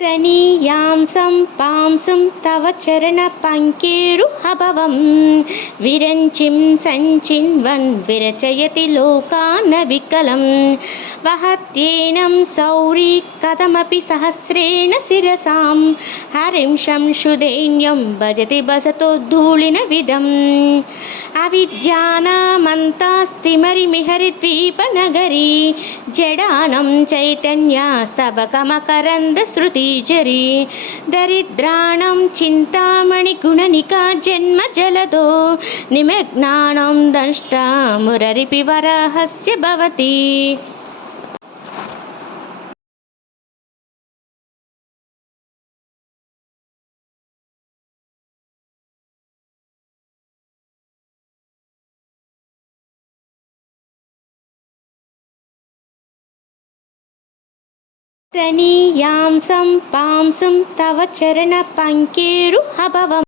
तनीयांसं पांसुं तव चरणपङ्केरुहभवं विरञ्चिं सञ्चिन्वन् विरचयति लोकानविकलं वहत्येनं सौरी कथमपि सहस्रेण शिरसां हरिं शंशुदैन्यं भजति बसतोद्धूलिनविदम् अविद्यानामन्तास्तिमरिमिहरिद्वीपनगरी जडानं चैतन्यास्तबकमकरन्दश्रुतिझरी दरिद्राणां चिन्तामणिगुणनिका जन्मजलदो निमग्नानां दंष्टा मुररिपि वराहस्य भवति। तनीयांसं पांसुं तव चरणपङ्केरुहभवम्